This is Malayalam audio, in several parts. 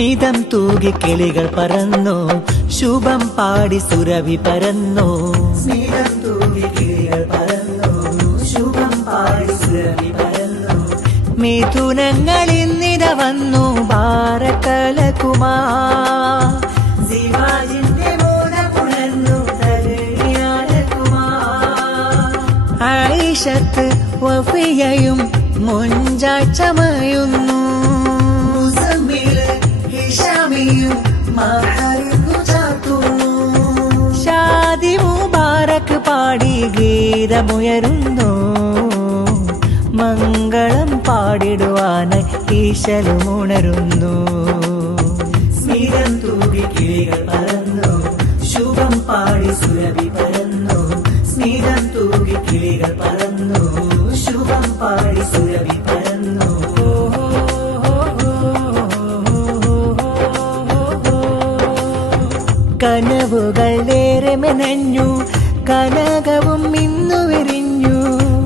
സ്മിതം തൂകി കിളികൾ പറന്നു, ശുഭം പാടി സുരഭി പരന്നു. സ്മിതം തൂകി കിളികൾ പറന്നു, ശുഭം പാടി സുരഭി പരന്നു. മിഥുനങ്ങളിന്നിര വന്നു ബാരകലകുമാ, ശിവാജിന്റെ മോനപുണർന്നു തരുണിയാലകുമാ. ആയിഷത്ത് വഫിയയും മുഞ്ചായി ചമയുന്നു, ഷാദി മുബാരക് പാടി ഗീതമുയരുന്നു, മംഗളം പാടിടുവാനായി ഈശലുമുണരുന്നു. സ്മിതം തൂകി കിളികൾ പറന്നു, ശുഭം പാടി സുരഭി പരന്നു. സ്മിതം തൂകി കിളികൾ പറന്നു, ശുഭം പാടി സുരഭി പരന്നു. കനവുകൾ ഏറെ മെനഞ്ഞു, കനകവും ഇന്നു വിരിഞ്ഞു.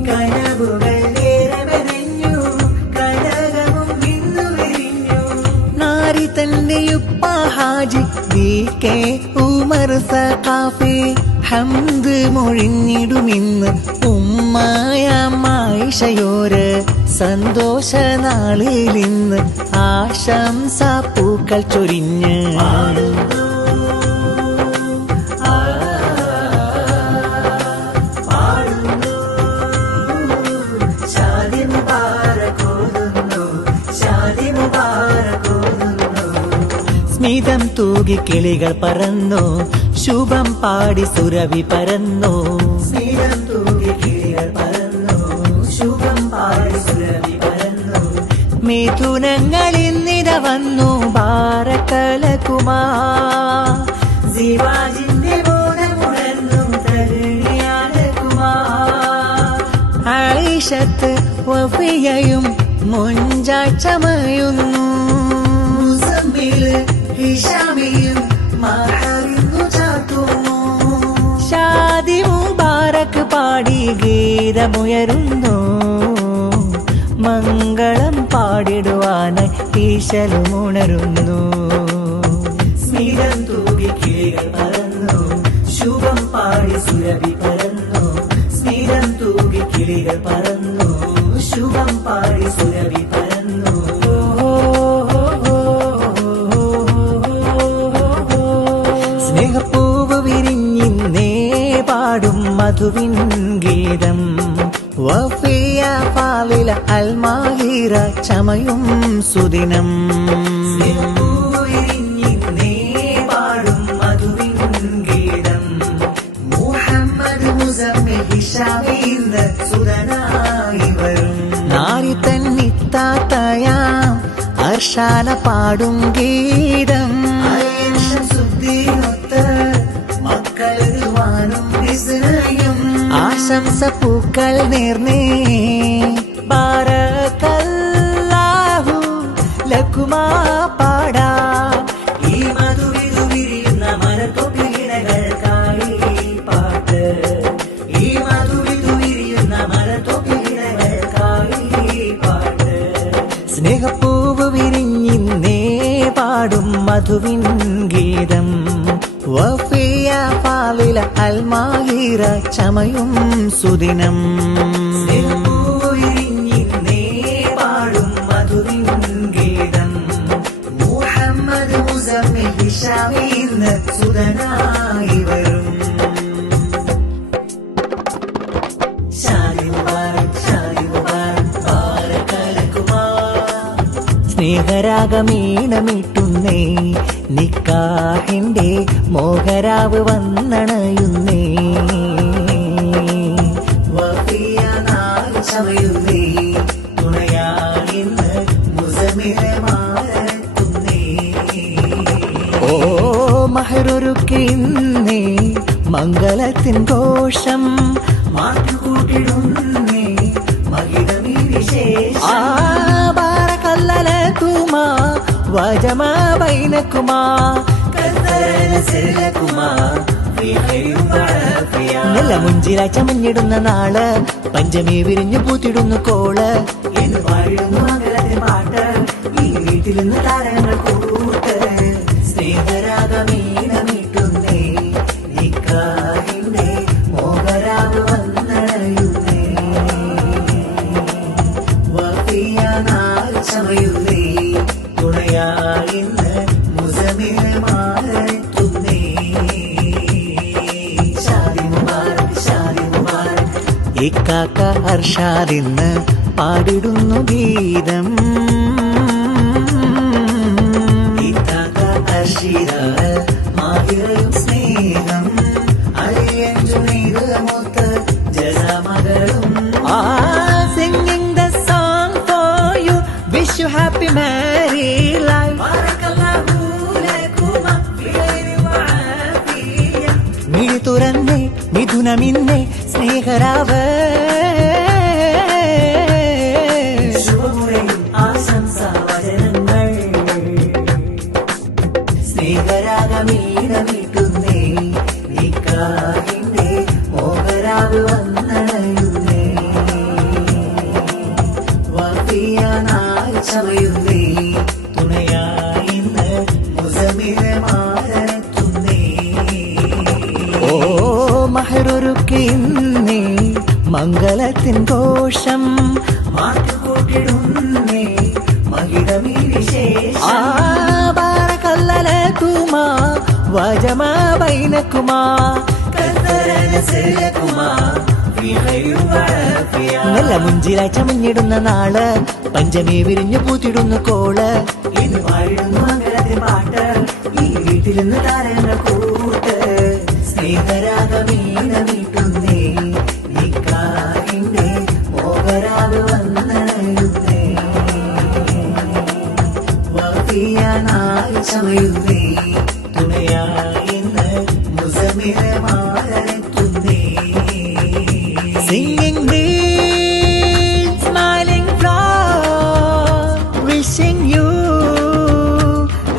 കനവുകൾ ഏറെ മെനഞ്ഞു, കനകവും ഇന്നു വിരിഞ്ഞു. നാരി തന്റെ ഉപ്പ ഹാജി VK ഉമർ സഖാഫി, ഹംദ് മൊഴിഞ്ഞിടുമിന്ന് ഉമ്മയ ആയിഷയോര്. സന്തോഷ നാളിലിന്ന് ആശംസ പൂക്കൾ ചൊരിഞ്ഞ് സ്മിതം തൂകി കിളികൾ പറന്നു, ശുഭം പാടി സുരഭി പരന്നു. സ്മിതം തൂകി കിളികൾ പറന്നു, ശുഭം പാടി സുരഭി പരന്നു. മിഥുനങ്ങളിന്നിര വന്നു ബാരകലകുമാ, ശിവാജിന്റെ മോനപുണർന്നു തരുണിയാലകുമാ. ആയിഷത്ത് വഫിയയും മുഞ്ചായി ചമയുന്നു, ഷാദി മുബാരക് പാടി ഗീതമുയരുന്നു, മംഗളം പാടിടുവാനായി ഈശലുമുണരുന്നു. സ്മിതം തൂകി കിളികൾ പറന്നു, ശുഭം പാടി സുരഭി പരന്നു. സ്മിതം തൂകി കിളികൾ പറന്നു, ശുഭം പാടി സുരഭി പരന്നു. സ്നേഹപ്പൂവ് വിരിഞ്ഞിന്നേ പാടും മധുവിൻ ഗീതം, വഫിയ ഫാളില അൽമാഹിറ ചമയും സുദിനം. സ്നേഹപ്പൂവ് വിരിഞ്ഞിന്നേ പാടും മധുവിൻ ഗീതം, മുഹമ്മദ് മുസമ്മിൽ ഹിഷാമിന്ന് സുദനായി വരും. നാരി തന്നിത്താത്തയാം അർഷാന പാടും ഗീതം, ആശംസ പൂക്കൾ നേർന്നേ. ബാരകല്ലാഹു ലക്കുമാ പാടാ, ഈ മധുവിധു വിരിയുന്ന മലർതൊപ്പിലിണകൾക്കായി പാട്ട്. ഈ മധുവിധു വിരിയുന്ന മലർതൊപ്പിലിണകൾക്കായി പാട്ട്. സ്നേഹപ്പൂവ് വിരിഞ്ഞിന്നേ പാടും മധുവിൻ ഗീതം, വഫിയ ഫാളില അൽമാഹിറ ചമയും സുദിനം. സ്നേഹപ്പൂവിരിഞ്ഞിന്നേ പാടും മധുവിൻ ഗീതം, മുഹമ്മദ് മുസമ്മിൽ ഹിഷാമിന്ന് സുദനായി വരും. ഷാദി മുബാരക്, ഷാദി മുബാരക് ബാരകലകുമാ. സ്നേഹരാഗമീണമിട്ടുന്നേ, നിക്കാഹിന്റെ മോഹരാവ് വന്നണയുന്നേ. വഫിയ നാൾ ചമയുന്നേ, തുണയാണിന്ന് മുസമ്മിലെ മാലത്തുന്നേ. ഓ മഹറൊരുക്കിന്നേ, മംഗളത്തിൻ ഘോഷം മാറ്റുകൂട്ടിടുന്നേ, മഹിതമീ വിശേഷം. ബാരകല്ലകുമാ വജമാ ബൈനകുമാ, നല്ല മുഞ്ചിലായി ചമഞ്ഞിടുന്ന നാള്, പഞ്ചമി വിരിഞ്ഞു പൂത്തിടുന്നു കോള്. എന്ന് പാടുന്നു മംഗളത്തിൻ പാട്ട്, ഈ വീട്ടിൽ നിന്ന് താരങ്ങൾ കൂട്ട്. സ്നേഹരാഗമീണമിട്ടുന്നേ നിക്കാഹിന്റെ മോഹരാവ് വന്നണയുന്നേ വഫിയാനാൾ ചമയുന്നേ തുണയായിന്ന് മുസമിൽ മാറെത്തുന്നേ ഷാദി മുബാരക് ഷാദി മുബാരക് ഇക്കാക്ക അർഷാദിന്ന് പാടിടുന്നു ഗീതം ഇക്കാക്ക അർഷിദാൽ മാഹിറയും സ്നേഹം അലിയഞ്ചുനീതമൊത്ത് ജസമകളും singing the song for you wish you happy married life barakallahu lakuma khairin wa afiya മിഴി തുറന്നേ മിഥുനമിന്നേ സ്നേഹരാവ് ശുഭമുറയും ആശംസാവചനങ്ങൾ സ്നേഹരാഗമീണമിട്ടുന്നേ നിക്കാഹിന്റെ മോഹരാവ് വന്നണയുന്നേ വഫിയാനാൾ ചമയുന്നേ തുണയായിന്ന് മുസമിലെ മാറെത്തുന്നേ ഓ മഹറൊരുക്കിന്നേ മംഗളത്തിൻ ഘോഷം മാറ്റുകൂട്ടിടുന്നേ മഹിതമീ വിശേഷം ബാരകല്ലലകുമാ വജമാ ബൈനകുമാ കത്തരനസലകുമാ നല്ല മുഞ്ചിലായി ചമഞ്ഞിടുന്ന നാള് പഞ്ചമി വിരിഞ്ഞു പൂത്തിടുന്നു കോള് ഇന്ന് പാടിടുന്നു മംഗളത്തിൻ പാട്ട് ഈ വീട്ടിൽ നിന്ന് താരങ്ങൾ കൂട്ട് സ്നേഹരാഗമീണമിട്ടുന്നേ നിക്കാഹിന്റെ മോഹരാവ് വന്നണയുന്നേ വഫിയാനാൾ ചമയുന്നേ തുണയായിന്ന് മുസമിലെ മാറെത്തുന്നേ Singing this, smiling flower, wishing you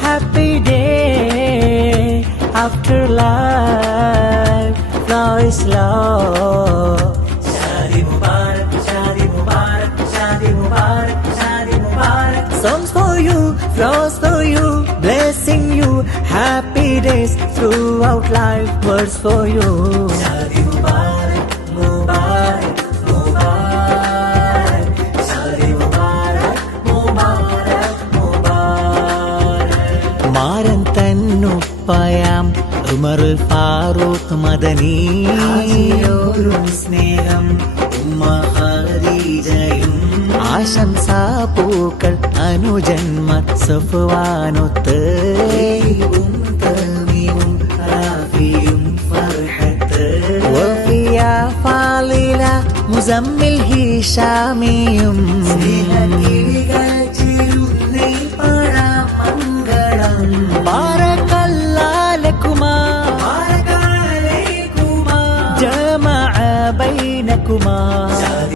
happy day after life, love is love. Shadi Mubarak, Shadi Mubarak, Shadi Mubarak, Shadi Mubarak. Songs for you, flowers for you, blessing you, happy days throughout life, words for you. Shadi Mubarak. Mubarak, Mubarak, Shadi Mubarak, Mubarak, Mubarak. മാരൻ തന്നുപ്പയാം ഉമറുൽ ഫാറൂഖ് മദനി ോരും സ്നേഹം ഉമ്മ ഖദീജയും ആശംസാപൂക്കൾ അനുജന്മ സഫ്വാനൊത്ത് തമീമും റാഫിയും ഫർഹത്ത് വഫിയ ഫാളില മുസമ്മിൽ ഹിഷാമിയും സ്നേഹകിളികൾ